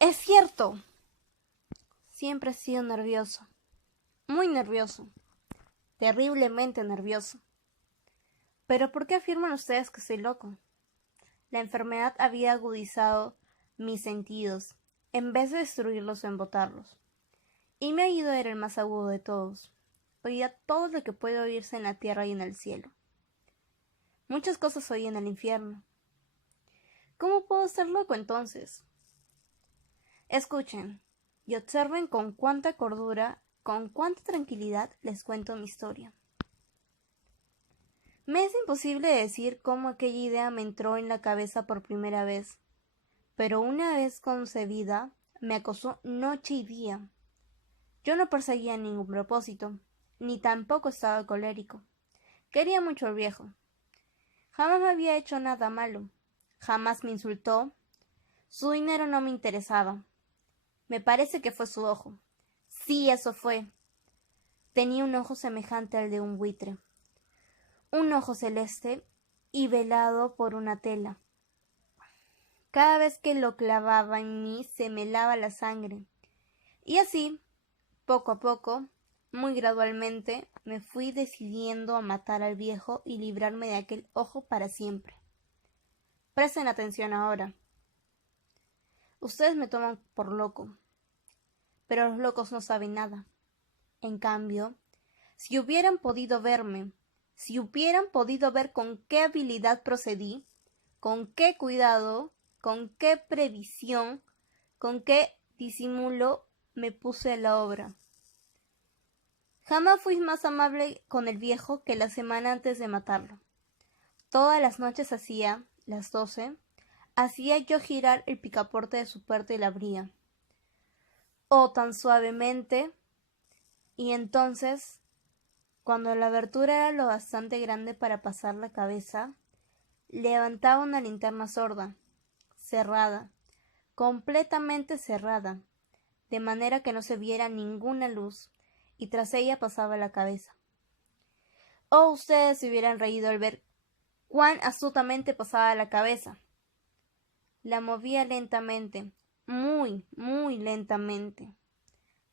Es cierto, siempre he sido nervioso, muy nervioso, terriblemente nervioso. Pero ¿por qué afirman ustedes que soy loco? La enfermedad había agudizado mis sentidos, en vez de destruirlos o embotarlos. Y mi oído era el más agudo de todos. Oía todo lo que puede oírse en la tierra y en el cielo. Muchas cosas oí en el infierno. ¿Cómo puedo ser loco entonces? Escuchen y observen con cuánta cordura, con cuánta tranquilidad les cuento mi historia. Me es imposible decir cómo aquella idea me entró en la cabeza por primera vez, pero una vez concebida, me acosó noche y día. Yo no perseguía ningún propósito, ni tampoco estaba colérico. Quería mucho al viejo. Jamás me había hecho nada malo. Jamás me insultó. Su dinero no me interesaba. Me parece que fue su ojo. Sí, eso fue. Tenía un ojo semejante al de un buitre. Un ojo celeste y velado por una tela. Cada vez que lo clavaba en mí se me helaba la sangre. Y así, poco a poco, muy gradualmente, me fui decidiendo a matar al viejo y librarme de aquel ojo para siempre. Presten atención ahora. Ustedes me toman por loco, pero los locos no saben nada. En cambio, si hubieran podido verme, si hubieran podido ver con qué habilidad procedí, con qué cuidado, con qué previsión, con qué disimulo me puse a la obra. Jamás fui más amable con el viejo que la semana antes de matarlo. Todas las noches hacía, las 12, hacía yo girar el picaporte de su puerta y la abría. Oh, tan suavemente. Y entonces, cuando la abertura era lo bastante grande para pasar la cabeza, levantaba una linterna sorda, cerrada, completamente cerrada, de manera que no se viera ninguna luz, y tras ella pasaba la cabeza. Oh, ustedes se hubieran reído al ver cuán astutamente pasaba la cabeza. La movía lentamente, muy, muy lentamente,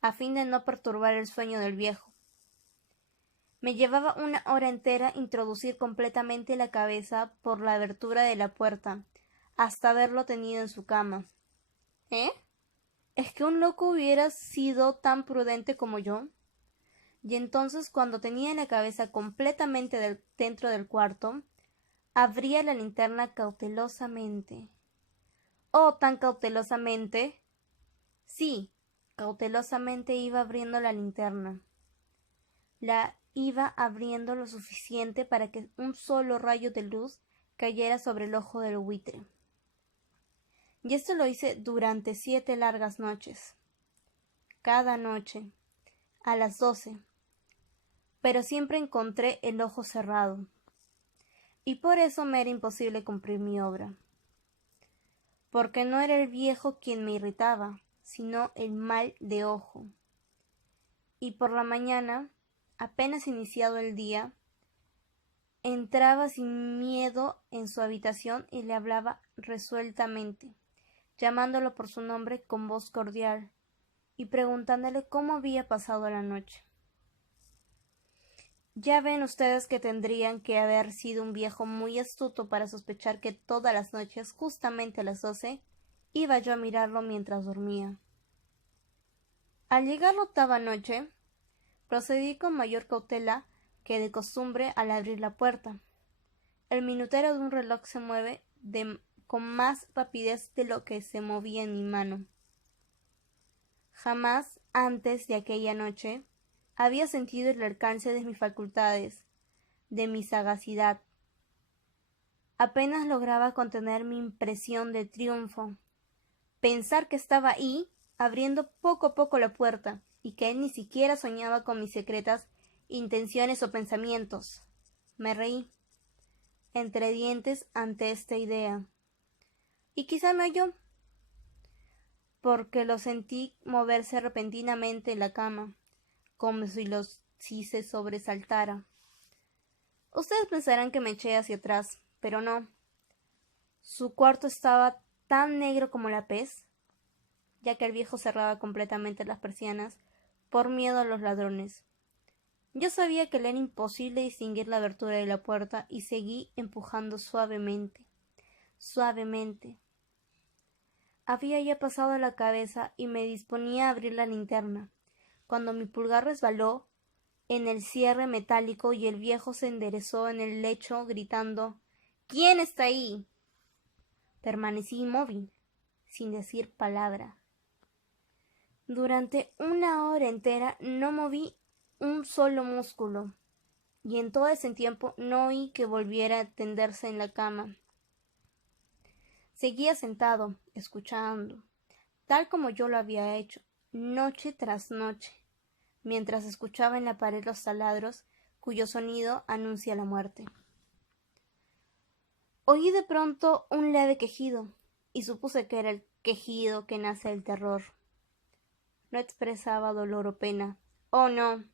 a fin de no perturbar el sueño del viejo. Me llevaba una hora entera introducir completamente la cabeza por la abertura de la puerta, hasta haberlo tenido en su cama. ¿Eh? ¿Es que un loco hubiera sido tan prudente como yo? Y entonces, cuando tenía la cabeza completamente dentro del cuarto, abría la linterna cautelosamente. Oh, tan cautelosamente. Sí, cautelosamente iba abriendo la linterna. La iba abriendo lo suficiente para que un solo rayo de luz cayera sobre el ojo del buitre. Y esto lo hice durante 7 largas noches. Cada noche, a las 12. Pero siempre encontré el ojo cerrado. Y por eso me era imposible cumplir mi obra. Porque no era el viejo quien me irritaba, sino el mal de ojo. Y por la mañana, apenas iniciado el día, entraba sin miedo en su habitación y le hablaba resueltamente, llamándolo por su nombre con voz cordial y preguntándole cómo había pasado la noche. Ya ven ustedes que tendrían que haber sido un viejo muy astuto para sospechar que todas las noches, justamente a las 12, iba yo a mirarlo mientras dormía. Al llegar la octava noche, procedí con mayor cautela que de costumbre al abrir la puerta. El minutero de un reloj se mueve con más rapidez de lo que se movía en mi mano. Jamás antes de aquella noche había sentido el alcance de mis facultades, de mi sagacidad. Apenas lograba contener mi impresión de triunfo. Pensar que estaba ahí, abriendo poco a poco la puerta, y que él ni siquiera soñaba con mis secretas intenciones o pensamientos. Me reí, entre dientes, ante esta idea. Y quizá me oyó, porque lo sentí moverse repentinamente en la cama, como si se sobresaltara. Ustedes pensarán que me eché hacia atrás, pero no. Su cuarto estaba tan negro como la pez. ya que el viejo cerraba completamente las persianas por miedo a los ladrones. Yo sabía que le era imposible distinguir la abertura de la puerta y seguí empujando suavemente, suavemente. Había ya pasado la cabeza y me disponía a abrir la linterna, cuando mi pulgar resbaló en el cierre metálico y el viejo se enderezó en el lecho gritando «¿Quién está ahí?». Permanecí inmóvil, sin decir palabra. Durante 1 hora entera no moví un solo músculo, y en todo ese tiempo no oí que volviera a tenderse en la cama. Seguía sentado, escuchando, tal como yo lo había hecho, noche tras noche, mientras escuchaba en la pared los taladros, cuyo sonido anuncia la muerte. Oí de pronto un leve quejido, y supuse que era el quejido que nace del terror. No expresaba dolor o pena. Oh, no.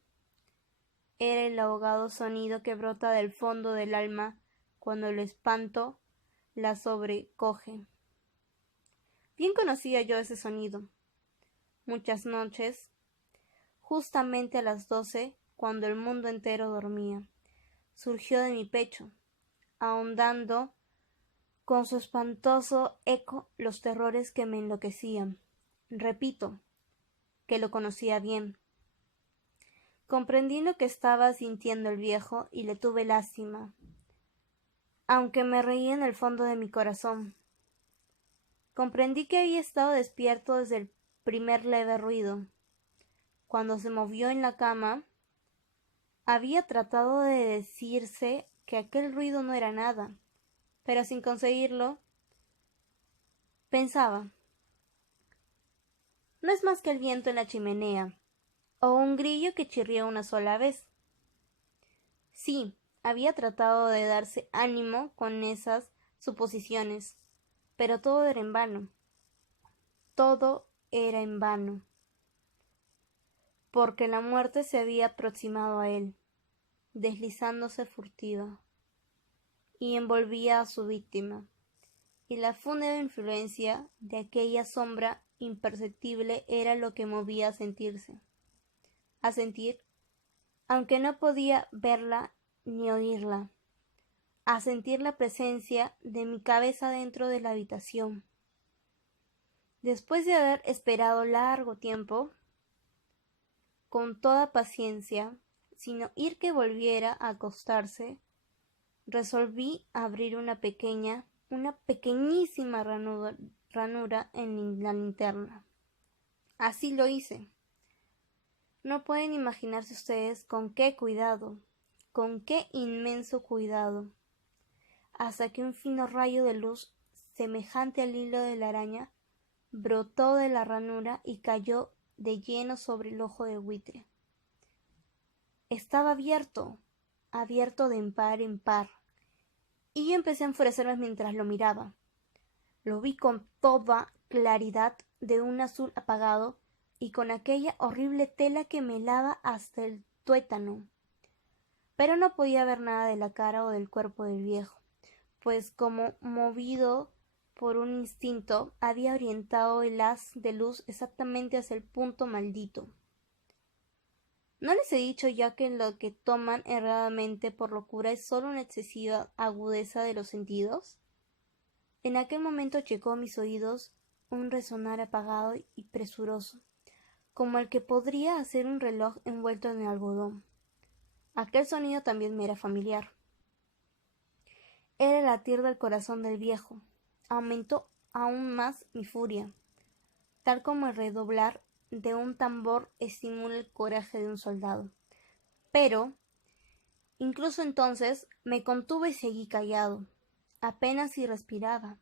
Era el ahogado sonido que brota del fondo del alma cuando el espanto la sobrecoge. Bien conocía yo ese sonido. Muchas noches, justamente a las 12, cuando el mundo entero dormía, surgió de mi pecho, ahondando con su espantoso eco los terrores que me enloquecían. Repito, que lo conocía bien. Comprendí lo que estaba sintiendo el viejo y le tuve lástima, aunque me reí en el fondo de mi corazón. Comprendí que había estado despierto desde el primer leve ruido. Cuando se movió en la cama, había tratado de decirse que aquel ruido no era nada, pero sin conseguirlo, pensaba, no es más que el viento en la chimenea, o un grillo que chirrió una sola vez. Sí, había tratado de darse ánimo con esas suposiciones, pero todo era en vano. Todo era en vano, porque la muerte se había aproximado a él, deslizándose furtiva, y envolvía a su víctima, y la fúnebre influencia de aquella sombra imperceptible era lo que movía a sentir, aunque no podía verla ni oírla, a sentir la presencia de mi cabeza dentro de la habitación. Después de haber esperado largo tiempo, con toda paciencia, sin oír que volviera a acostarse, resolví abrir una pequeñísima ranura en la linterna. Así lo hice. No pueden imaginarse ustedes con qué cuidado, con qué inmenso cuidado, hasta que un fino rayo de luz, semejante al hilo de la araña, brotó de la ranura y cayó de lleno sobre el ojo de buitre. Estaba abierto de par en par, y yo empecé a enfurecerme mientras lo miraba. Lo vi con toda claridad de un azul apagado y con aquella horrible tela que me helaba hasta el tuétano. Pero no podía ver nada de la cara o del cuerpo del viejo, pues como movido por un instinto había orientado el haz de luz exactamente hacia el punto maldito. ¿No les he dicho ya que lo que toman erradamente por locura es solo una excesiva agudeza de los sentidos? En aquel momento llegó a mis oídos un resonar apagado y presuroso, como el que podría hacer un reloj envuelto en algodón. Aquel sonido también me era familiar. Era el latir del corazón del viejo. Aumentó aún más mi furia, tal como el redoblar de un tambor estimula el coraje de un soldado. Pero, incluso entonces, me contuve y seguí callado. Apenas si respiraba.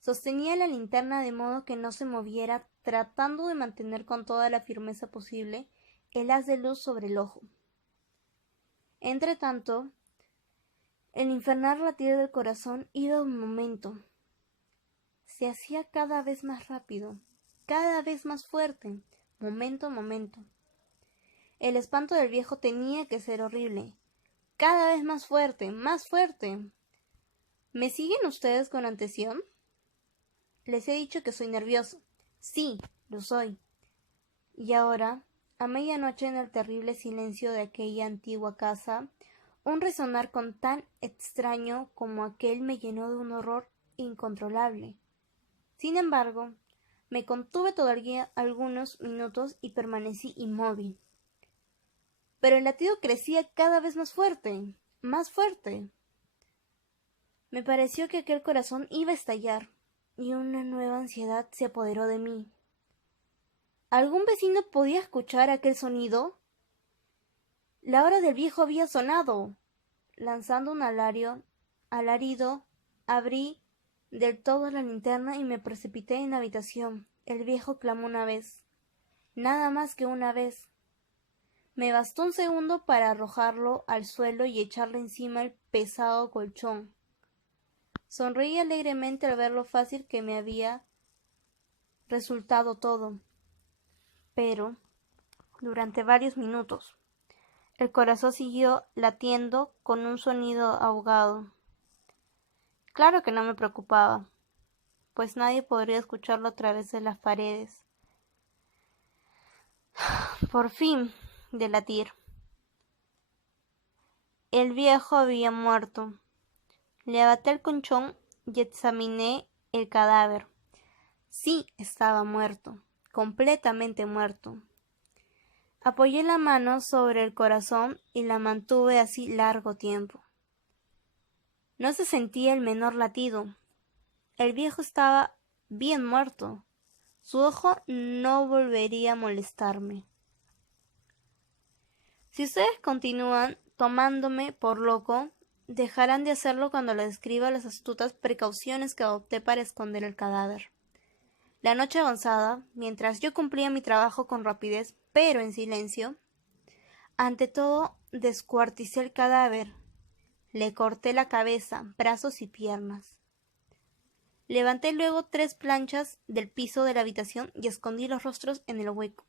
Sostenía la linterna de modo que no se moviera, tratando de mantener con toda la firmeza posible el haz de luz sobre el ojo. Entretanto, el infernal latir del corazón iba un momento. Se hacía cada vez más rápido, cada vez más fuerte, momento a momento. El espanto del viejo tenía que ser horrible, cada vez más fuerte, más fuerte. ¿Me siguen ustedes con atención? Les he dicho que soy nervioso. Sí, lo soy. Y ahora, a medianoche en el terrible silencio de aquella antigua casa, un resonar con tan extraño como aquel me llenó de un horror incontrolable. Sin embargo, me contuve todavía algunos minutos y permanecí inmóvil. Pero el latido crecía cada vez más fuerte, más fuerte. Me pareció que aquel corazón iba a estallar, y una nueva ansiedad se apoderó de mí. ¿Algún vecino podía escuchar aquel sonido? La hora del viejo había sonado. Lanzando un alarido, abrí del todo la linterna y me precipité en la habitación. El viejo clamó una vez, nada más que una vez. Me bastó un segundo para arrojarlo al suelo y echarle encima el pesado colchón. Sonreí alegremente al ver lo fácil que me había resultado todo. Pero, durante varios minutos, el corazón siguió latiendo con un sonido ahogado. Claro que no me preocupaba, pues nadie podría escucharlo a través de las paredes. Por fin, de latir. El viejo había muerto. Levanté el colchón y examiné el cadáver. Sí, estaba muerto, completamente muerto. Apoyé la mano sobre el corazón y la mantuve así largo tiempo. No se sentía el menor latido. El viejo estaba bien muerto. Su ojo no volvería a molestarme. Si ustedes continúan tomándome por loco, dejarán de hacerlo cuando les describa las astutas precauciones que adopté para esconder el cadáver. La noche avanzada, mientras yo cumplía mi trabajo con rapidez, pero en silencio, ante todo descuarticé el cadáver. Le corté la cabeza, brazos y piernas. Levanté luego 3 planchas del piso de la habitación y escondí los rostros en el hueco.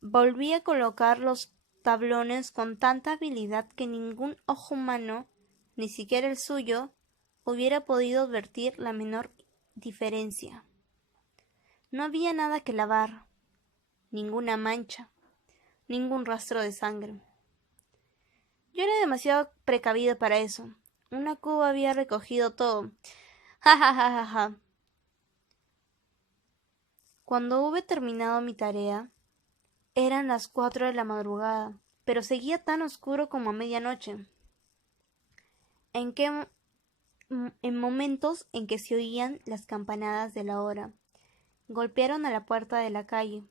Volví a colocar los tablones con tanta habilidad que ningún ojo humano, ni siquiera el suyo, hubiera podido advertir la menor diferencia. No había nada que lavar, ninguna mancha, ningún rastro de sangre. Yo era demasiado precavido para eso. Una cuba había recogido todo. Ja, ja, ja, ja, ja. Cuando hube terminado mi tarea, eran las 4 de la madrugada, pero seguía tan oscuro como a medianoche. En momentos en que se oían las campanadas de la hora, golpearon a la puerta de la calle.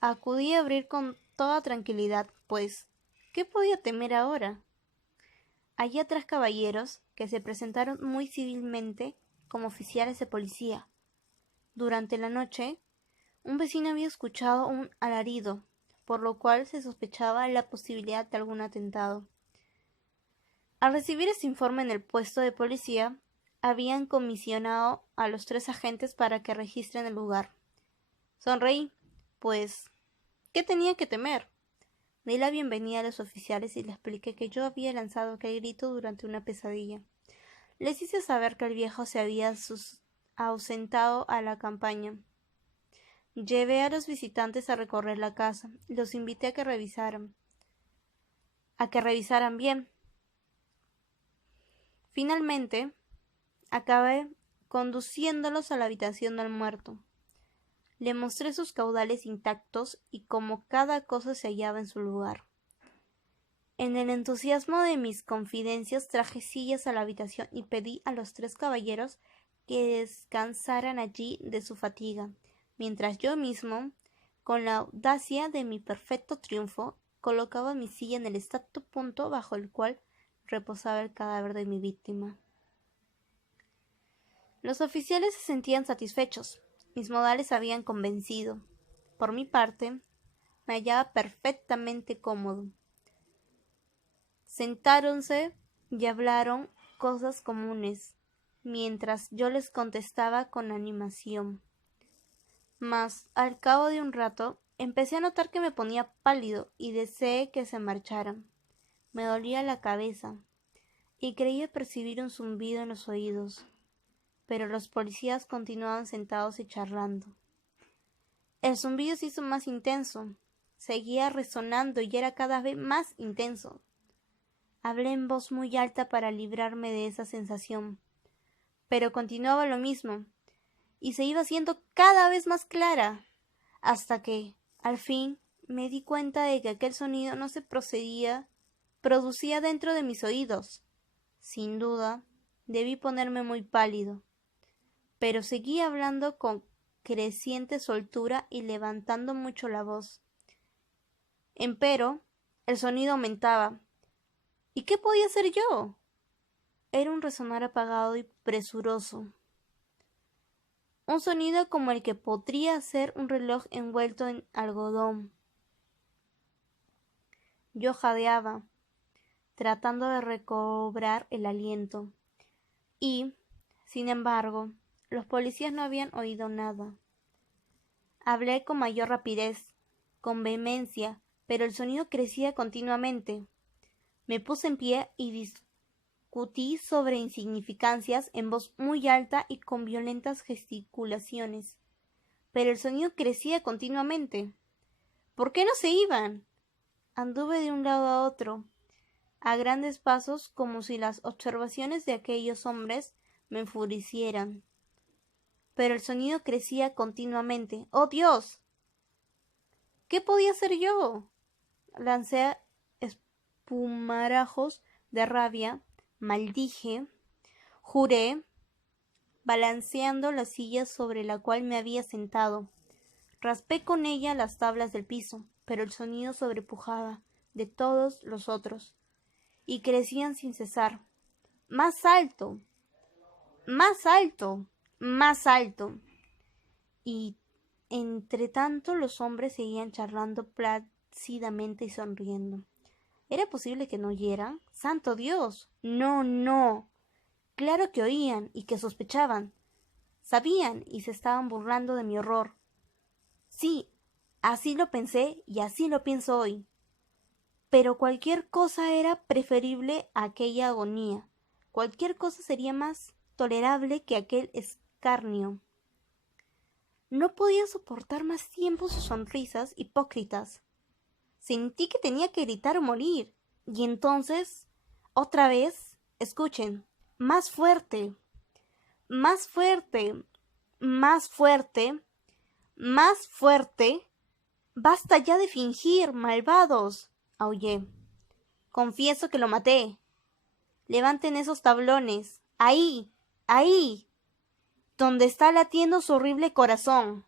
Acudí a abrir con toda tranquilidad, pues, ¿qué podía temer ahora? Hallé 3 caballeros que se presentaron muy civilmente como oficiales de policía. Durante la noche, un vecino había escuchado un alarido, por lo cual se sospechaba la posibilidad de algún atentado. Al recibir este informe en el puesto de policía, habían comisionado a los 3 agentes para que registren el lugar. Sonreí, pues, ¿qué tenía que temer? Di la bienvenida a los oficiales y les expliqué que yo había lanzado aquel grito durante una pesadilla. Les hice saber que el viejo se había ausentado a la campaña. Llevé a los visitantes a recorrer la casa y los invité a que revisaran bien. Finalmente, acabé conduciéndolos a la habitación del muerto. Le mostré sus caudales intactos y cómo cada cosa se hallaba en su lugar. En el entusiasmo de mis confidencias traje sillas a la habitación y pedí a los 3 caballeros que descansaran allí de su fatiga, mientras yo mismo, con la audacia de mi perfecto triunfo, colocaba mi silla en el exacto punto bajo el cual reposaba el cadáver de mi víctima. Los oficiales se sentían satisfechos. Mis modales habían convencido. Por mi parte, me hallaba perfectamente cómodo. Sentáronse y hablaron cosas comunes, mientras yo les contestaba con animación. Mas, al cabo de un rato, empecé a notar que me ponía pálido y deseé que se marcharan. Me dolía la cabeza y creía percibir un zumbido en los oídos. pero los policías continuaban sentados y charlando. El zumbido se hizo más intenso, seguía resonando y era cada vez más intenso. Hablé en voz muy alta para librarme de esa sensación, pero continuaba lo mismo, y se iba haciendo cada vez más clara, hasta que, al fin, me di cuenta de que aquel sonido no se producía dentro de mis oídos. Sin duda, debí ponerme muy pálido, pero seguí hablando con creciente soltura y levantando mucho la voz. Empero, el sonido aumentaba. ¿Y qué podía hacer yo? Era un resonar apagado y presuroso. Un sonido como el que podría ser un reloj envuelto en algodón. Yo jadeaba, tratando de recobrar el aliento. Y, sin embargo, los policías no habían oído nada. Hablé con mayor rapidez, con vehemencia, pero el sonido crecía continuamente. Me puse en pie y discutí sobre insignificancias en voz muy alta y con violentas gesticulaciones. Pero el sonido crecía continuamente. ¿Por qué no se iban? Anduve de un lado a otro, a grandes pasos, como si las observaciones de aquellos hombres me enfurecieran. Pero el sonido crecía continuamente. ¡Oh, Dios! ¿Qué podía hacer yo? Lancé espumarajos de rabia, maldije, juré, balanceando la silla sobre la cual me había sentado. Raspé con ella las tablas del piso, pero el sonido sobrepujaba de todos los otros, y crecían sin cesar. ¡Más alto! ¡Más alto! ¡Más alto! Y entre tanto los hombres seguían charlando plácidamente y sonriendo. ¿Era posible que no oyeran? ¡Santo Dios! No, no. Claro que oían y que sospechaban. Sabían y se estaban burlando de mi horror. Sí, así lo pensé y así lo pienso hoy. Pero cualquier cosa era preferible a aquella agonía. Cualquier cosa sería más tolerable que aquel escarnio. No podía soportar más tiempo sus sonrisas hipócritas. Sentí que tenía que gritar o morir. Y entonces, otra vez, escuchen, más fuerte, más fuerte, más fuerte, más fuerte. Basta ya de fingir, malvados, aullé. Confieso que lo maté. Levanten esos tablones. Ahí, ahí, donde está latiendo su horrible corazón.